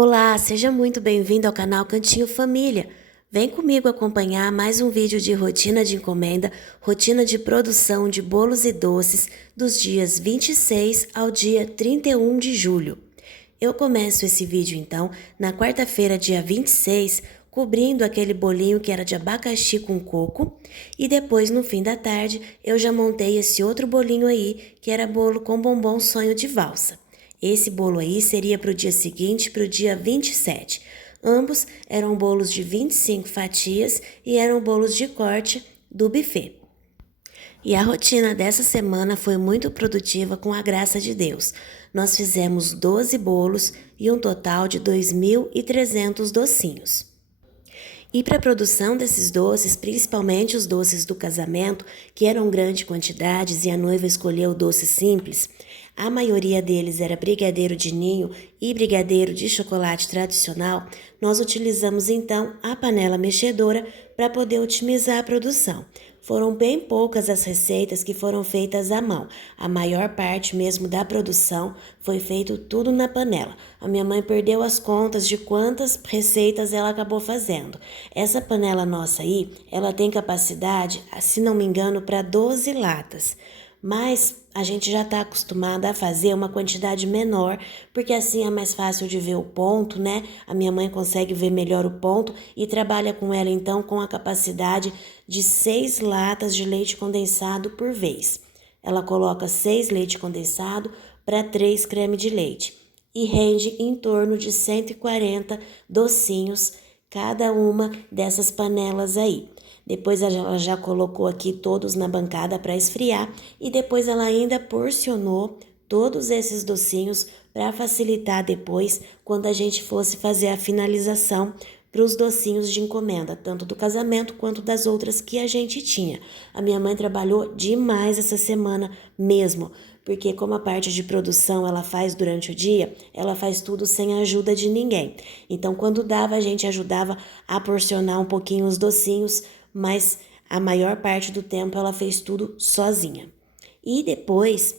Olá, seja muito bem-vindo ao canal Cantinho Família. Vem comigo acompanhar mais um vídeo de rotina de encomenda, rotina de produção de bolos e doces dos dias 26 ao dia 31 de julho. Eu começo esse vídeo então na quarta-feira, dia 26, cobrindo aquele bolinho que era de abacaxi com coco, e depois no fim da tarde eu já montei esse outro bolinho aí, que era bolo com bombom sonho de valsa. Esse bolo aí seria para o dia seguinte, para o dia 27. Ambos eram bolos de 25 fatias e eram bolos de corte do buffet. E a rotina dessa semana foi muito produtiva com a graça de Deus. Nós fizemos 12 bolos e um total de 2.300 docinhos. E para a produção desses doces, principalmente os doces do casamento, que eram grandes quantidades e a noiva escolheu doces simples, a maioria deles era brigadeiro de ninho e brigadeiro de chocolate tradicional. Nós utilizamos então a panela mexedora para poder otimizar a produção. Foram bem poucas as receitas que foram feitas à mão. A maior parte mesmo da produção foi feito tudo na panela. A minha mãe perdeu as contas de quantas receitas ela acabou fazendo. Essa panela nossa aí, ela tem capacidade, se não me engano, para 12 latas. Mas a gente já está acostumada a fazer uma quantidade menor, porque assim é mais fácil de ver o ponto, né? A minha mãe consegue ver melhor o ponto e trabalha com ela então com a capacidade de 6 latas de leite condensado por vez. Ela coloca 6 leite condensado para 3 creme de leite e rende em torno de 140 docinhos cada uma dessas panelas aí. Depois ela já colocou aqui todos na bancada para esfriar e depois ela ainda porcionou todos esses docinhos para facilitar depois quando a gente fosse fazer a finalização para os docinhos de encomenda, tanto do casamento quanto das outras que a gente tinha. A minha mãe trabalhou demais essa semana mesmo, porque como a parte de produção ela faz durante o dia, ela faz tudo sem a ajuda de ninguém. Então quando dava, a gente ajudava a porcionar um pouquinho os docinhos, mas a maior parte do tempo ela fez tudo sozinha. E depois,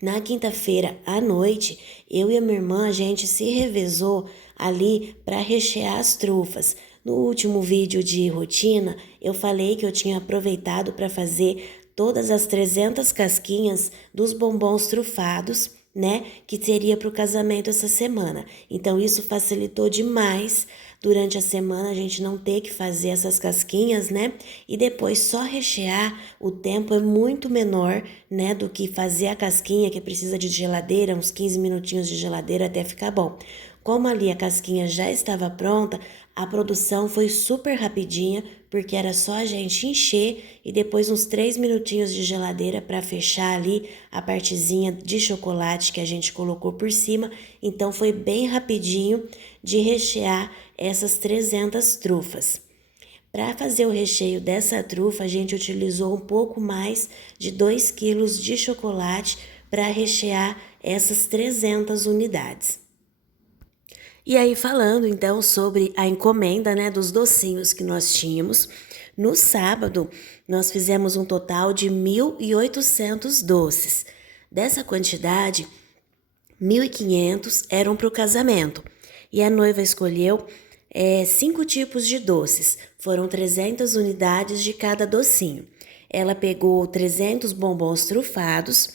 na quinta-feira à noite, eu e a minha irmã, a gente se revezou ali para rechear as trufas. No último vídeo de rotina, eu falei que eu tinha aproveitado para fazer todas as 300 casquinhas dos bombons trufados, né, que seria para o casamento essa semana. Então isso facilitou demais durante a semana a gente não ter que fazer essas casquinhas, né? E depois só rechear, o tempo é muito menor, né, do que fazer a casquinha que precisa de geladeira, uns 15 minutinhos de geladeira até ficar bom. Como ali a casquinha já estava pronta, a produção foi super rapidinha, porque era só a gente encher e depois uns 3 minutinhos de geladeira para fechar ali a partezinha de chocolate que a gente colocou por cima. Então foi bem rapidinho de rechear essas 300 trufas. Para fazer o recheio dessa trufa, a gente utilizou um pouco mais de 2 quilos de chocolate para rechear essas 300 unidades. E aí falando então sobre a encomenda, né, dos docinhos que nós tínhamos, no sábado nós fizemos um total de 1.800 doces. Dessa quantidade, 1.500 eram para o casamento e a noiva escolheu 5 tipos de doces, foram 300 unidades de cada docinho. Ela pegou 300 bombons trufados,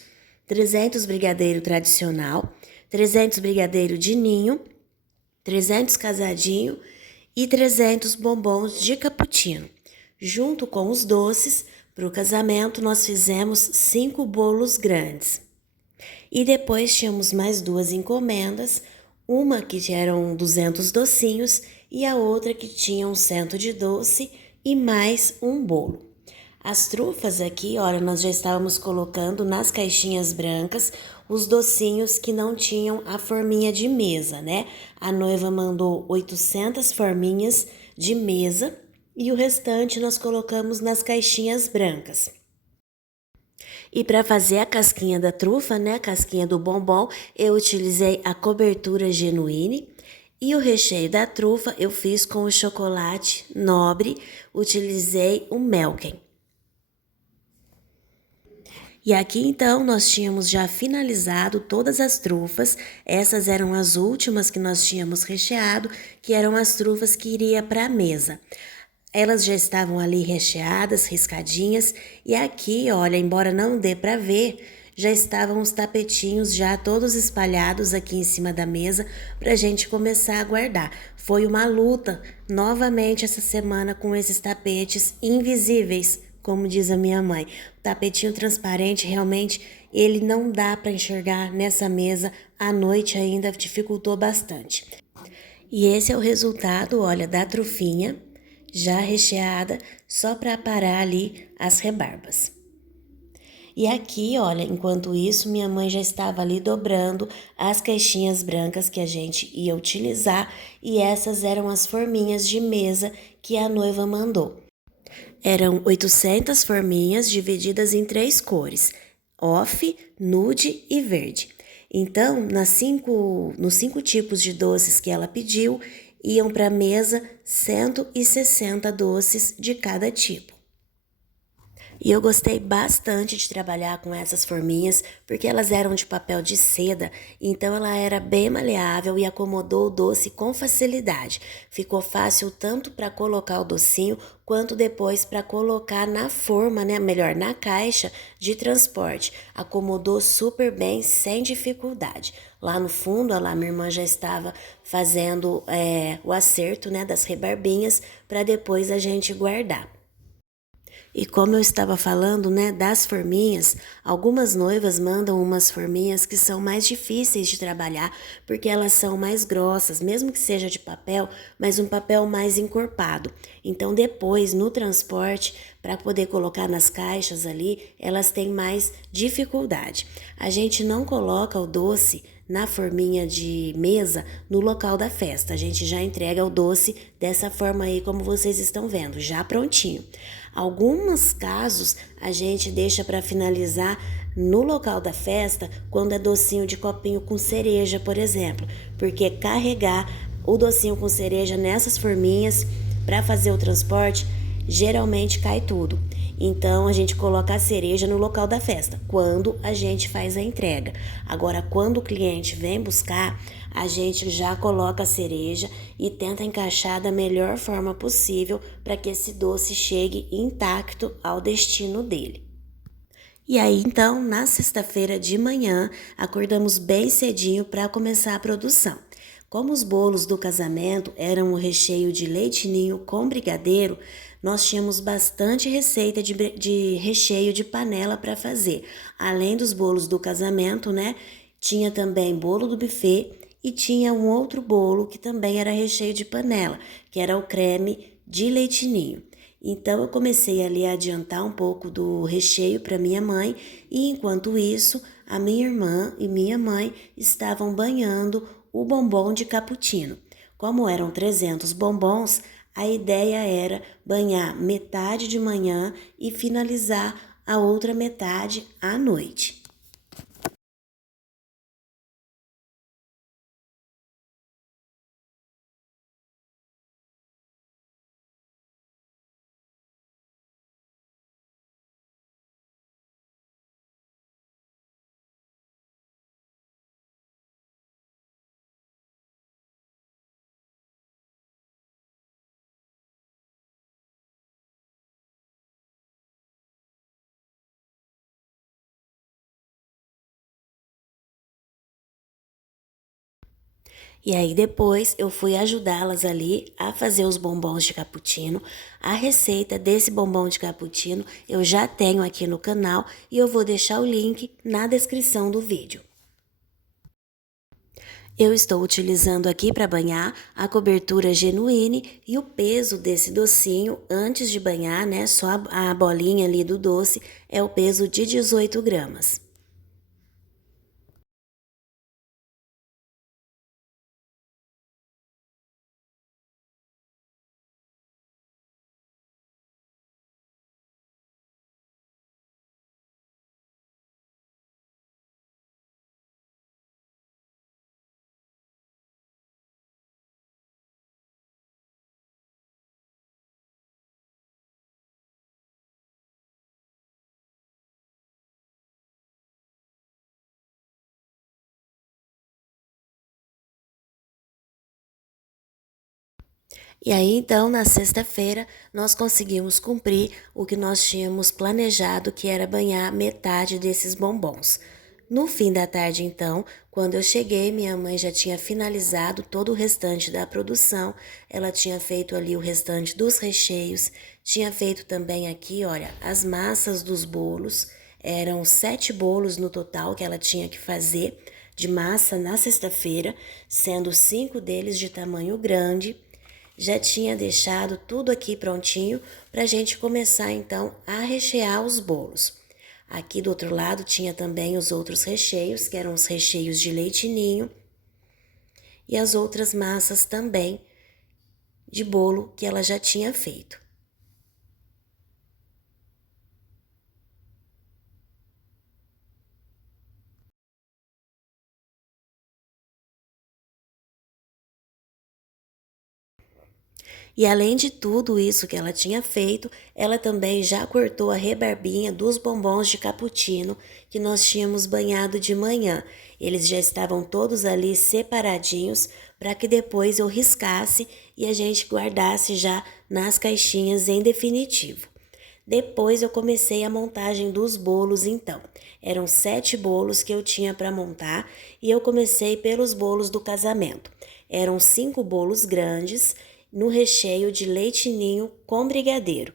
300 brigadeiro tradicional, 300 brigadeiro de ninho, 300 casadinho e 300 bombons de cappuccino. Junto com os doces, para o casamento nós fizemos 5 bolos grandes. E depois tínhamos mais 2 encomendas, uma que eram 200 docinhos e a outra que tinha um 100 de doce e mais um bolo. As trufas aqui, olha, nós já estávamos colocando nas caixinhas brancas os docinhos que não tinham a forminha de mesa, né? A noiva mandou 800 forminhas de mesa e o restante nós colocamos nas caixinhas brancas. E para fazer a casquinha da trufa, né, a casquinha do bombom, eu utilizei a cobertura genuíne. E o recheio da trufa eu fiz com o chocolate nobre, utilizei o Melken. E aqui então nós tínhamos já finalizado todas as trufas, essas eram as últimas que nós tínhamos recheado, que eram as trufas que iria para a mesa. Elas já estavam ali recheadas, riscadinhas, e aqui, olha, embora não dê para ver, já estavam os tapetinhos já todos espalhados aqui em cima da mesa para a gente começar a guardar. Foi uma luta novamente essa semana com esses tapetes invisíveis, como diz a minha mãe. O tapetinho transparente realmente ele não dá para enxergar nessa mesa à noite ainda dificultou bastante. E esse é o resultado, olha, da trufinha já recheada, só para aparar ali as rebarbas. E aqui, olha, enquanto isso, minha mãe já estava ali dobrando as caixinhas brancas que a gente ia utilizar e essas eram as forminhas de mesa que a noiva mandou. Eram 800 forminhas divididas em 3 cores, off, nude e verde. Então, nos 5 tipos de doces que ela pediu, iam para a mesa 160 doces de cada tipo. E eu gostei bastante de trabalhar com essas forminhas, porque elas eram de papel de seda, então ela era bem maleável e acomodou o doce com facilidade. Ficou fácil tanto para colocar o docinho, quanto depois para colocar na forma, né? Melhor, na caixa de transporte. Acomodou super bem, sem dificuldade. Lá no fundo, olha lá, minha irmã já estava fazendo o acerto, né, das rebarbinhas, para depois a gente guardar. E como eu estava falando, né, das forminhas, algumas noivas mandam umas forminhas que são mais difíceis de trabalhar, porque elas são mais grossas, mesmo que seja de papel, mas um papel mais encorpado. Então depois, no transporte, para poder colocar nas caixas ali, elas têm mais dificuldade. A gente não coloca o doce na forminha de mesa no local da festa. A gente já entrega o doce dessa forma aí como vocês estão vendo, já prontinho. Alguns casos a gente deixa para finalizar no local da festa quando é docinho de copinho com cereja, por exemplo, porque carregar o docinho com cereja nessas forminhas para fazer o transporte geralmente cai tudo. Então a gente coloca a cereja no local da festa, quando a gente faz a entrega. Agora, quando o cliente vem buscar, a gente já coloca a cereja e tenta encaixar da melhor forma possível para que esse doce chegue intacto ao destino dele. E aí, então, na sexta-feira de manhã, acordamos bem cedinho para começar a produção. Como os bolos do casamento eram o recheio de leite ninho com brigadeiro, nós tínhamos bastante receita de recheio de panela para fazer. Além dos bolos do casamento, né? Tinha também bolo do buffet e tinha um outro bolo que também era recheio de panela, que era o creme de leite ninho. Então eu comecei ali a adiantar um pouco do recheio para minha mãe e enquanto isso, a minha irmã e minha mãe estavam banhando o bombom de cappuccino. Como eram 300 bombons, a ideia era banhar metade de manhã e finalizar a outra metade à noite. E aí depois eu fui ajudá-las ali a fazer os bombons de cappuccino. A receita desse bombom de cappuccino eu já tenho aqui no canal e eu vou deixar o link na descrição do vídeo. Eu estou utilizando aqui para banhar a cobertura Genuine e o peso desse docinho antes de banhar, né? Só a bolinha ali do doce é o peso de 18 gramas. E aí, então, na sexta-feira, nós conseguimos cumprir o que nós tínhamos planejado, que era banhar metade desses bombons. No fim da tarde, então, quando eu cheguei, minha mãe já tinha finalizado todo o restante da produção, ela tinha feito ali o restante dos recheios, tinha feito também aqui, olha, as massas dos bolos, eram 7 bolos no total que ela tinha que fazer de massa na sexta-feira, sendo 5 deles de tamanho grande. Já tinha deixado tudo aqui prontinho para a gente começar então a rechear os bolos. Aqui do outro lado tinha também os outros recheios, que eram os recheios de leite ninho e as outras massas também de bolo que ela já tinha feito. E além de tudo isso que ela tinha feito, ela também já cortou a rebarbinha dos bombons de cappuccino que nós tínhamos banhado de manhã. Eles já estavam todos ali separadinhos para que depois eu riscasse e a gente guardasse já nas caixinhas em definitivo. Depois eu comecei a montagem dos bolos então. Eram 7 bolos que eu tinha para montar e eu comecei pelos bolos do casamento. Eram 5 bolos grandes no recheio de leite ninho com brigadeiro.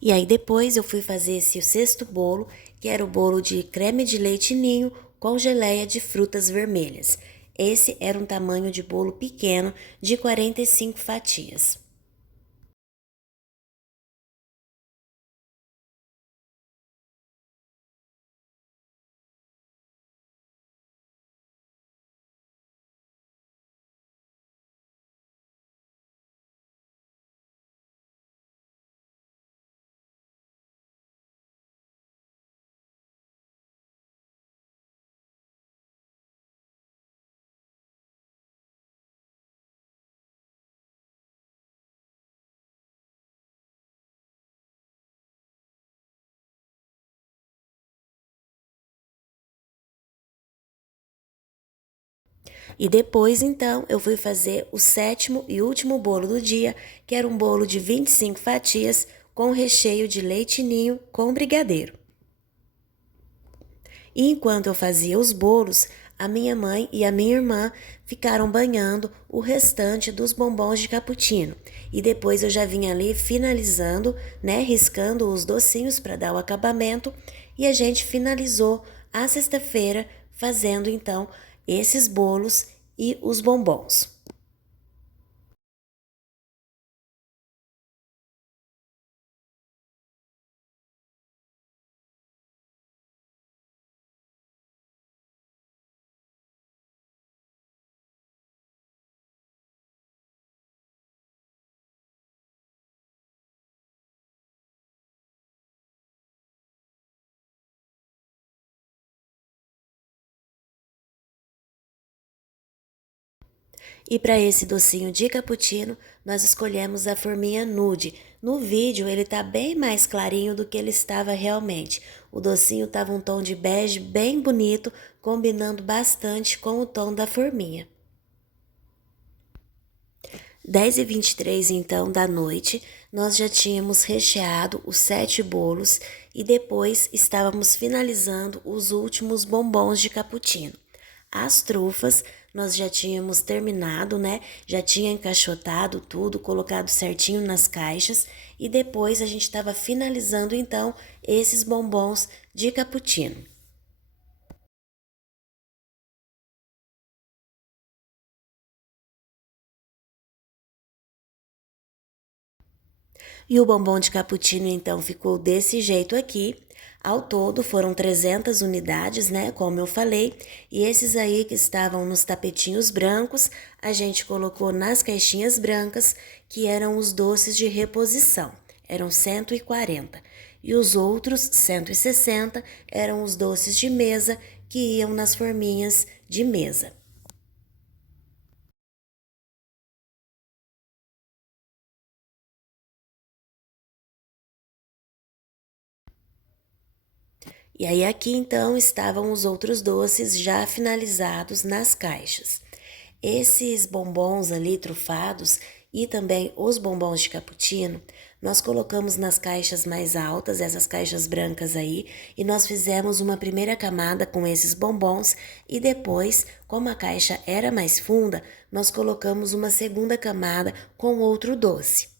E aí depois eu fui fazer esse sexto bolo, que era o bolo de creme de leite ninho com geleia de frutas vermelhas. Esse era um tamanho de bolo pequeno de 45 fatias. E depois, então, eu fui fazer o sétimo e último bolo do dia, que era um bolo de 25 fatias com recheio de leite ninho com brigadeiro. E enquanto eu fazia os bolos, a minha mãe e a minha irmã ficaram banhando o restante dos bombons de cappuccino. E depois eu já vinha ali finalizando, né, riscando os docinhos para dar o acabamento. E a gente finalizou a sexta-feira fazendo então esses bolos e os bombons. E para esse docinho de cappuccino, nós escolhemos a forminha nude. No vídeo ele tá bem mais clarinho do que ele estava realmente. O docinho tava um tom de bege bem bonito, combinando bastante com o tom da forminha. 10h23 então da noite, nós já tínhamos recheado os 7 bolos e depois estávamos finalizando os últimos bombons de cappuccino. As trufas nós já tínhamos terminado, né? Já tinha encaixotado tudo, colocado certinho nas caixas e depois a gente estava finalizando então esses bombons de cappuccino. E o bombom de cappuccino então ficou desse jeito aqui. Ao todo foram 300 unidades, né, como eu falei, e esses aí que estavam nos tapetinhos brancos, a gente colocou nas caixinhas brancas, que eram os doces de reposição, eram 140. E os outros 160 eram os doces de mesa, que iam nas forminhas de mesa. E aí aqui então estavam os outros doces já finalizados nas caixas. Esses bombons ali trufados e também os bombons de cappuccino, nós colocamos nas caixas mais altas, essas caixas brancas aí, e nós fizemos uma primeira camada com esses bombons e depois, como a caixa era mais funda, nós colocamos uma segunda camada com outro doce.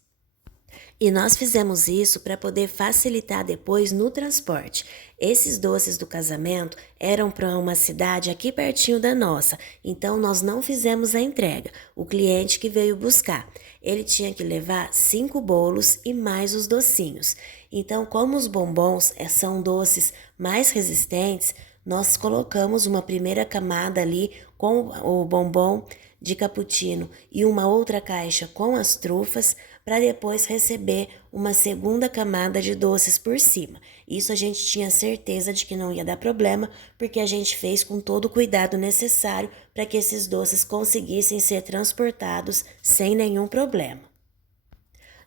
E nós fizemos isso para poder facilitar depois no transporte. Esses doces do casamento eram para uma cidade aqui pertinho da nossa, então nós não fizemos a entrega. O cliente que veio buscar, ele tinha que levar 5 bolos e mais os docinhos. Então, como os bombons são doces mais resistentes, nós colocamos uma primeira camada ali com o bombom de cappuccino e uma outra caixa com as trufas para depois receber uma segunda camada de doces por cima. Isso a gente tinha certeza de que não ia dar problema, porque a gente fez com todo o cuidado necessário para que esses doces conseguissem ser transportados sem nenhum problema.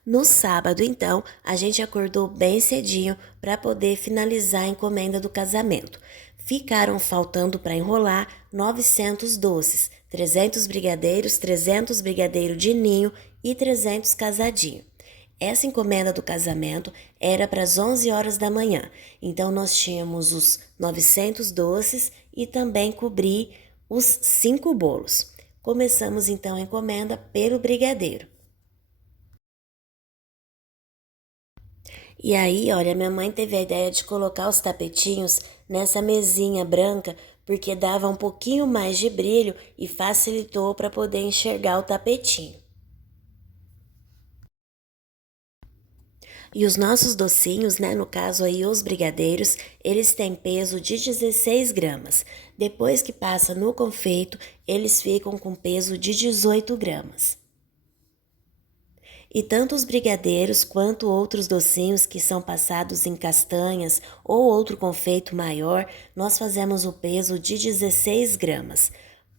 No sábado, então, a gente acordou bem cedinho para poder finalizar a encomenda do casamento. Ficaram faltando para enrolar 900 doces, 300 brigadeiros, 300 brigadeiro de ninho e 300 casadinho. Essa encomenda do casamento era para as 11 horas da manhã, então nós tínhamos os 900 doces e também cobrir os 5 bolos. Começamos então a encomenda pelo brigadeiro. E aí, olha, minha mãe teve a ideia de colocar os tapetinhos nessa mesinha branca porque dava um pouquinho mais de brilho e facilitou para poder enxergar o tapetinho. E os nossos docinhos, né, no caso aí os brigadeiros, eles têm peso de 16 gramas. Depois que passa no confeito, eles ficam com peso de 18 gramas. E tanto os brigadeiros quanto outros docinhos que são passados em castanhas ou outro confeito maior, nós fazemos o peso de 16 gramas.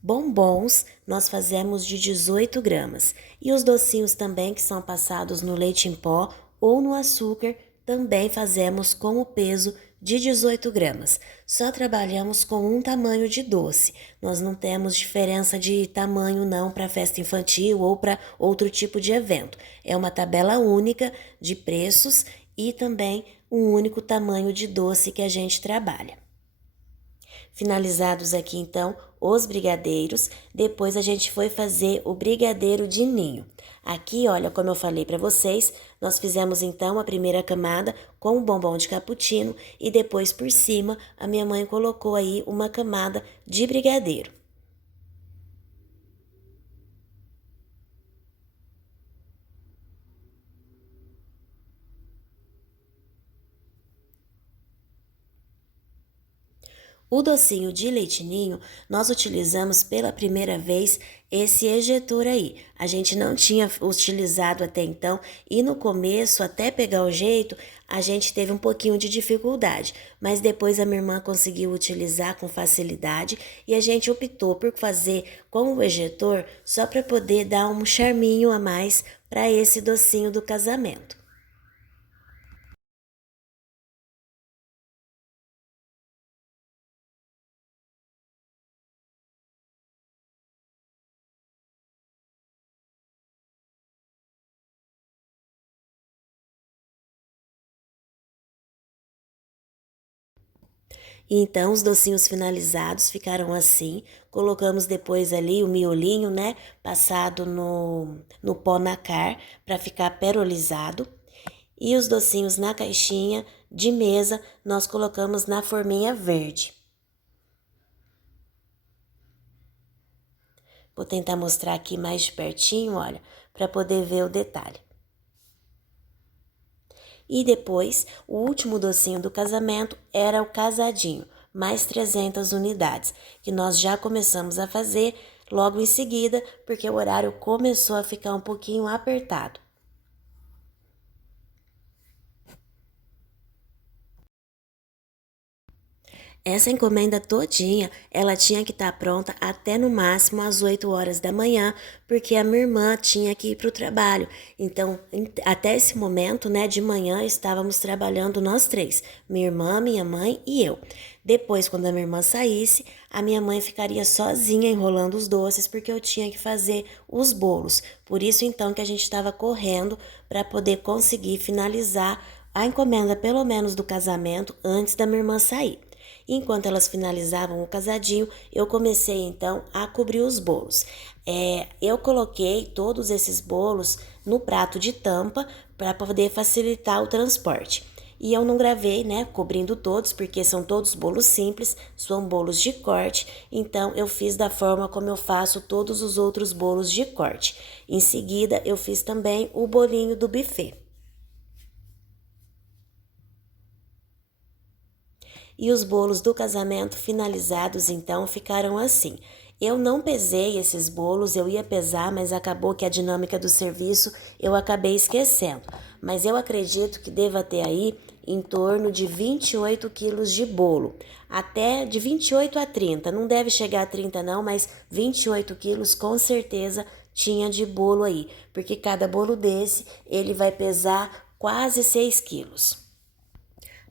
Bombons, nós fazemos de 18 gramas. E os docinhos também que são passados no leite em pó ou no açúcar, também fazemos com o peso de 18 gramas. Só trabalhamos com um tamanho de doce. Nós não temos diferença de tamanho não para festa infantil ou para outro tipo de evento. É uma tabela única de preços e também um único tamanho de doce que a gente trabalha. Finalizados aqui então os brigadeiros, depois a gente foi fazer o brigadeiro de ninho. Aqui, olha, como eu falei para vocês, nós fizemos então a primeira camada com o bombom de cappuccino e depois por cima a minha mãe colocou aí uma camada de brigadeiro. O docinho de leite ninho, nós utilizamos pela primeira vez esse ejetor aí. A gente não tinha utilizado até então e no começo, até pegar o jeito, a gente teve um pouquinho de dificuldade, mas depois a minha irmã conseguiu utilizar com facilidade e a gente optou por fazer com o ejetor só para poder dar um charminho a mais para esse docinho do casamento. Então, os docinhos finalizados ficaram assim. Colocamos depois ali o miolinho, né? Passado no pó nacar para ficar perolizado. E os docinhos na caixinha de mesa nós colocamos na forminha verde. Vou tentar mostrar aqui mais de pertinho, olha, para poder ver o detalhe. E depois, o último docinho do casamento era o casadinho, mais 300 unidades, que nós já começamos a fazer logo em seguida, porque o horário começou a ficar um pouquinho apertado. Essa encomenda todinha, ela tinha que estar pronta até no máximo às 8 horas da manhã, porque a minha irmã tinha que ir para o trabalho. Então, até esse momento, né, de manhã, estávamos trabalhando nós três, minha irmã, minha mãe e eu. Depois, quando a minha irmã saísse, a minha mãe ficaria sozinha enrolando os doces, porque eu tinha que fazer os bolos. Por isso, então, que a gente estava correndo para poder conseguir finalizar a encomenda, pelo menos do casamento, antes da minha irmã sair. Enquanto elas finalizavam o casadinho, eu comecei então a cobrir os bolos. Eu coloquei todos esses bolos no prato de tampa para poder facilitar o transporte. E eu não gravei, né, cobrindo todos, porque são todos bolos simples, são bolos de corte, então eu fiz da forma como eu faço todos os outros bolos de corte. Em seguida, eu fiz também o bolinho do buffet. E os bolos do casamento finalizados então ficaram assim. Eu não pesei esses bolos, eu ia pesar, mas acabou que a dinâmica do serviço eu acabei esquecendo. Mas eu acredito que deva ter aí em torno de 28 quilos de bolo. Até de 28 a 30, não deve chegar a 30 não, mas 28 quilos com certeza tinha de bolo aí. Porque cada bolo desse, ele vai pesar quase 6 quilos.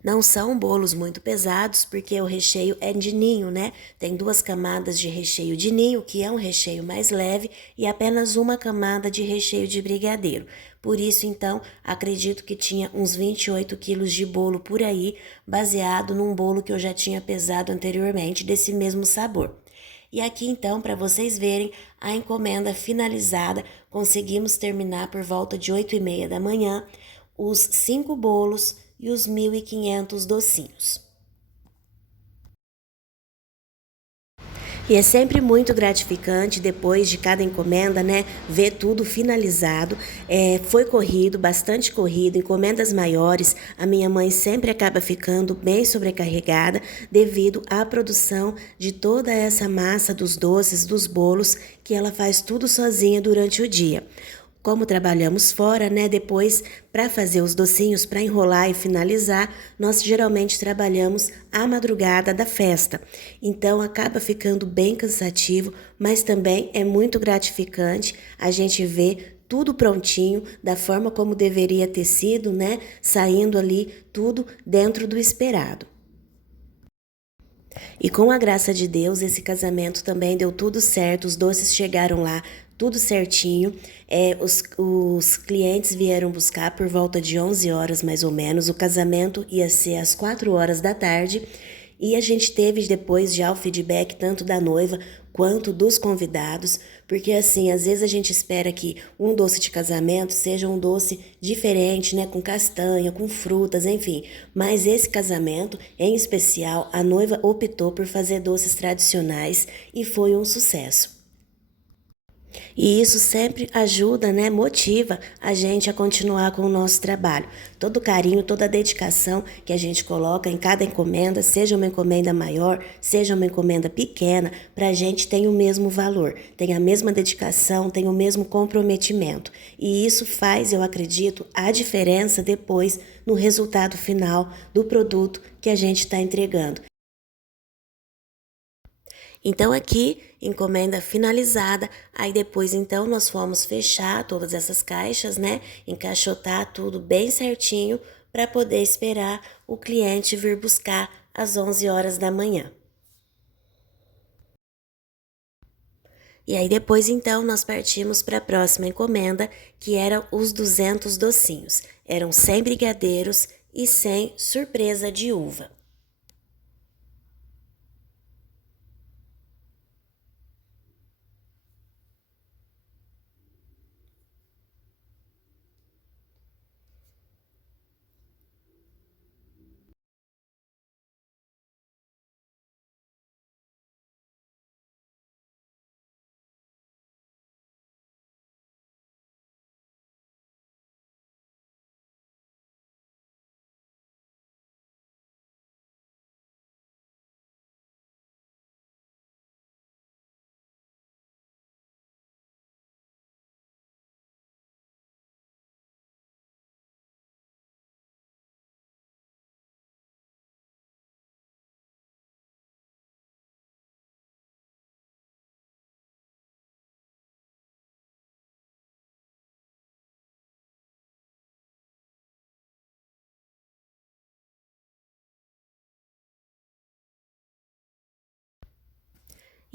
Não são bolos muito pesados, porque o recheio é de ninho, né? Tem 2 camadas de recheio de ninho, que é um recheio mais leve, e apenas 1 camada de recheio de brigadeiro. Por isso, então, acredito que tinha uns 28 quilos de bolo por aí, baseado num bolo que eu já tinha pesado anteriormente, desse mesmo sabor. E aqui, então, para vocês verem a encomenda finalizada, conseguimos terminar por volta de 8h30 da manhã, os 5 bolos e os 1.500 docinhos. E é sempre muito gratificante depois de cada encomenda, né? Ver tudo finalizado. Foi corrido, bastante corrido, encomendas maiores. A minha mãe sempre acaba ficando bem sobrecarregada devido à produção de toda essa massa dos doces, dos bolos, que ela faz tudo sozinha durante o dia. Como trabalhamos fora, né? Depois, para fazer os docinhos, para enrolar e finalizar, nós geralmente trabalhamos à madrugada da festa. Então, acaba ficando bem cansativo, mas também é muito gratificante a gente ver tudo prontinho, da forma como deveria ter sido, né? Saindo ali tudo dentro do esperado. E com a graça de Deus, esse casamento também deu tudo certo, os doces chegaram lá, tudo certinho. Os clientes vieram buscar por volta de 11 horas mais ou menos, o casamento ia ser às 4 horas da tarde. E a gente teve depois já o feedback tanto da noiva quanto dos convidados, porque assim, às vezes a gente espera que um doce de casamento seja um doce diferente, né, com castanha, com frutas, enfim. Mas esse casamento, em especial, a noiva optou por fazer doces tradicionais e foi um sucesso. E isso sempre ajuda, né, motiva a gente a continuar com o nosso trabalho. Todo o carinho, toda a dedicação que a gente coloca em cada encomenda, seja uma encomenda maior, seja uma encomenda pequena, para a gente tem o mesmo valor, tem a mesma dedicação, tem o mesmo comprometimento. E isso faz, eu acredito, a diferença depois no resultado final do produto que a gente está entregando. Então aqui, encomenda finalizada, aí depois então nós fomos fechar todas essas caixas, né? Encaixotar tudo bem certinho para poder esperar o cliente vir buscar às 11 horas da manhã. E aí depois então nós partimos para a próxima encomenda, que eram os 200 docinhos. Eram 100 brigadeiros e 100 surpresa de uva.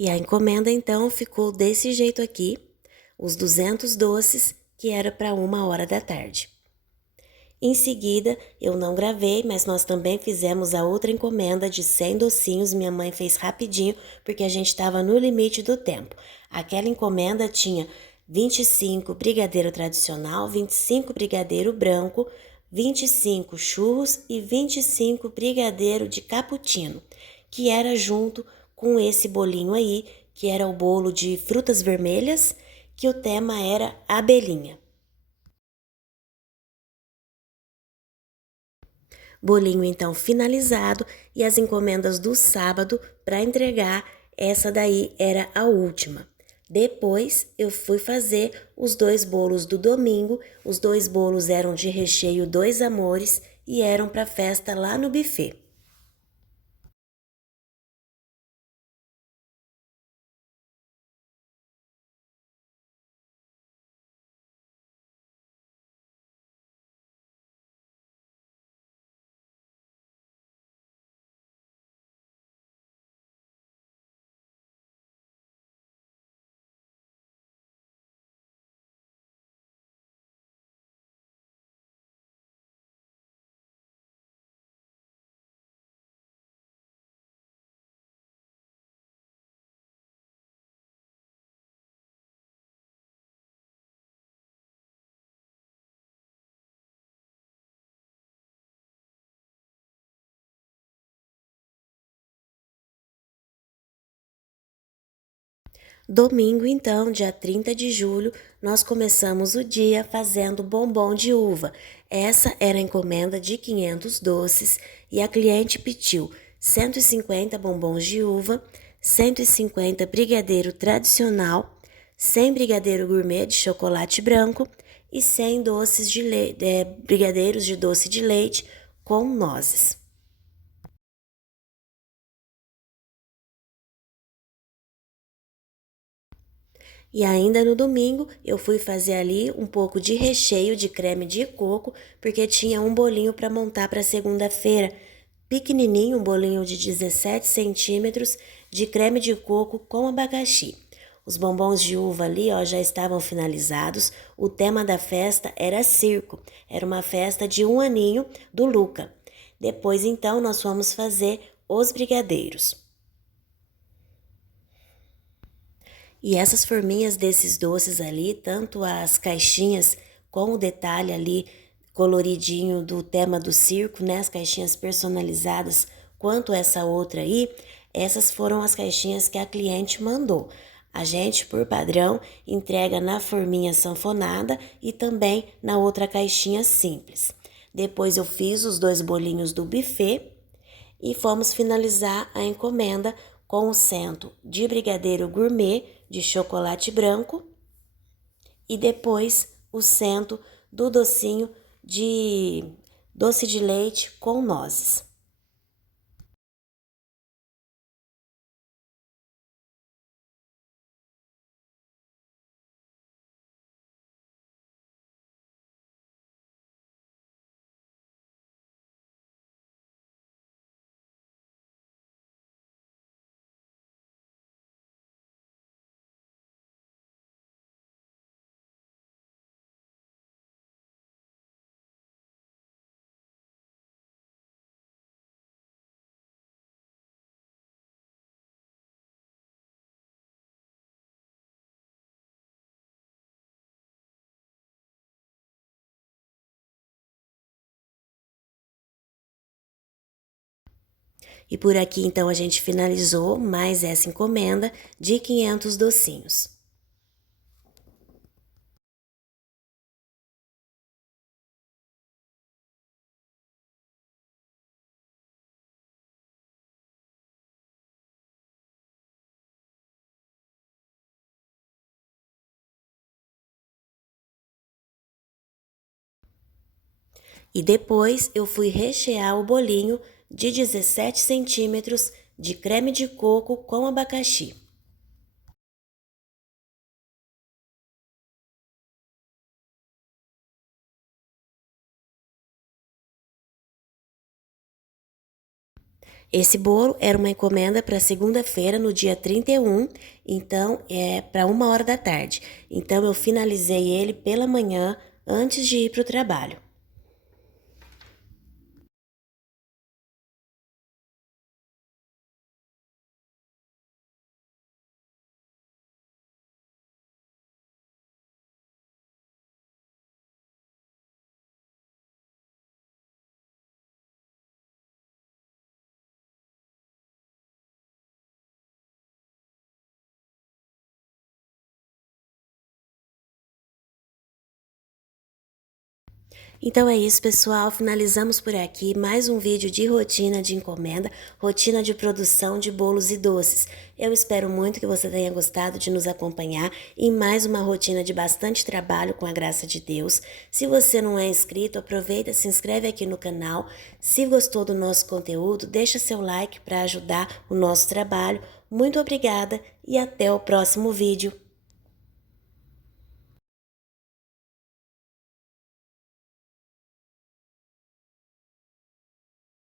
E a encomenda então ficou desse jeito aqui, os 200 doces, que era para 1 hora da tarde. Em seguida, eu não gravei, mas nós também fizemos a outra encomenda de 100 docinhos. Minha mãe fez rapidinho, porque a gente estava no limite do tempo. Aquela encomenda tinha 25 brigadeiro tradicional, 25 brigadeiro branco, 25 churros e 25 brigadeiro de cappuccino, que era junto com esse bolinho aí, que era o bolo de frutas vermelhas, que o tema era abelhinha. Bolinho então finalizado e as encomendas do sábado para entregar, essa daí era a última. Depois eu fui fazer os 2 bolos do domingo. Os 2 bolos eram de recheio Dois Amores e eram para festa lá no buffet. Domingo, então, dia 30 de julho, nós começamos o dia fazendo bombom de uva. Essa era a encomenda de 500 doces e a cliente pediu 150 bombons de uva, 150 brigadeiro tradicional, 100 brigadeiro gourmet de chocolate branco e 100 doces de brigadeiros de doce de leite com nozes. E ainda no domingo eu fui fazer ali um pouco de recheio de creme de coco, porque tinha um bolinho para montar para segunda-feira. Pequenininho, um bolinho de 17 centímetros de creme de coco com abacaxi. Os bombons de uva ali, ó, já estavam finalizados. O tema da festa era circo. Era uma festa de 1 aninho do Luca. Depois, então, nós fomos fazer os brigadeiros. E essas forminhas desses doces ali, tanto as caixinhas com o detalhe ali coloridinho do tema do circo, né, as caixinhas personalizadas, quanto essa outra aí, essas foram as caixinhas que a cliente mandou. A gente, por padrão, entrega na forminha sanfonada e também na outra caixinha simples. Depois eu fiz os 2 bolinhos do buffet e fomos finalizar a encomenda com o cento de brigadeiro gourmet de chocolate branco e depois o cento do docinho de doce de leite com nozes. E por aqui então a gente finalizou mais essa encomenda de 500 docinhos. E depois eu fui rechear o bolinho de 17 centímetros de creme de coco com abacaxi. Esse bolo era uma encomenda para segunda-feira, no dia 31, então é para 1 hora da tarde. Então eu finalizei ele pela manhã antes de ir para o trabalho. Então é isso, pessoal. Finalizamos por aqui mais um vídeo de rotina de encomenda, rotina de produção de bolos e doces. Eu espero muito que você tenha gostado de nos acompanhar em mais uma rotina de bastante trabalho com a graça de Deus. Se você não é inscrito, aproveita, se inscreve aqui no canal. Se gostou do nosso conteúdo, deixa seu like para ajudar o nosso trabalho. Muito obrigada e até o próximo vídeo.